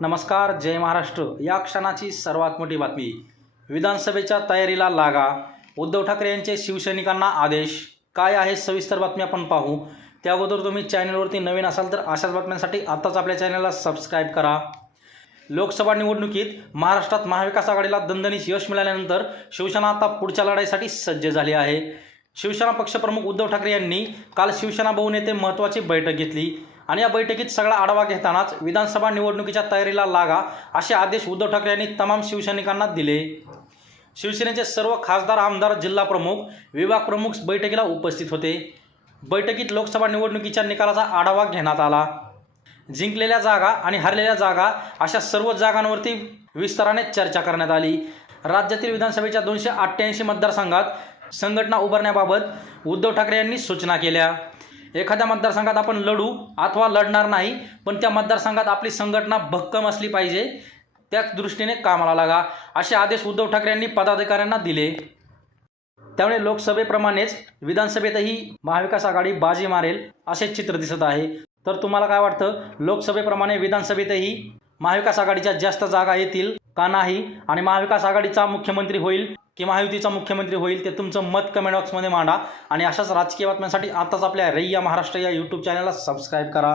नमस्कार, जय महाराष्ट्र। या क्षणाची सर्वात मोठी बातमी। विधानसभेच्या तयारीला लागा, उद्धव ठाकरे यांचे शिवसैनिकांना आदेश। काय आहे सविस्तर बातमी आपण पाहू। त्या अगोदर तुम्ही चॅनलवरती नवीन असाल तर अशाच बातम्यांसाठी आताच आपल्या चॅनलला सबस्क्राईब करा। लोकसभा निवडणुकीत महाराष्ट्रात महाविकास आघाडीला दणदणीत यश मिळाल्यानंतर शिवसेना आता पुढच्या लढाईसाठी सज्ज झाली आहे। शिवसेना पक्षप्रमुख उद्धव ठाकरे यांनी काल शिवसेना भवन येथे महत्त्वाची बैठक घेतली आणि या बैठकीत सगळा आढावा घेतानाच विधानसभा निवडणुकीच्या तयारीला लागा असे आदेश उद्धव ठाकरे यांनी तमाम शिवसैनिकांना दिले। शिवसेनेचे सर्व खासदार, आमदार, जिल्हा प्रमुख, विभाग प्रमुख बैठकीला उपस्थित होते। बैठकीत लोकसभा निवडणुकीच्या निकालाचा आढावा घेण्यात आला। जिंकलेल्या जागा आणि हरलेल्या जागा अशा सर्व जागांवरती विस्ताराने चर्चा करण्यात आली। राज्यातील विधानसभेच्या 288 मतदारसंघात संघटना उभारण्याबाबत उद्धव ठाकरे यांनी सूचना केल्या। एखाद्या मतदारसंघात आपण लढू अथवा लढणार नाही, पण त्या मतदारसंघात आपली संघटना भक्कम असली पाहिजे, त्याच दृष्टीने कामाला लागा असे आदेश उद्धव ठाकरे यांनी पदाधिकाऱ्यांना दिले। त्यामुळे लोकसभेप्रमाणेच विधानसभेतही महाविकास आघाडी बाजी मारेल असे चित्र दिसत आहे। तर तुम्हाला काय वाटतं, लोकसभेप्रमाणे विधानसभेतही महाविकास आघाडीच्या जास्त जागा येतील का नाही, आणि महाविकास आघाडीचा मुख्यमंत्री होईल की महायुतीचा मुख्यमंत्री होईल, ते तुमचं मत कमेंट बॉक्समध्ये मांडा। आणि अशाच राजकीय बातम्यांसाठी आताच आपल्या रय्या महाराष्ट्र या यूट्यूब चॅनलला सबस्क्राईब करा।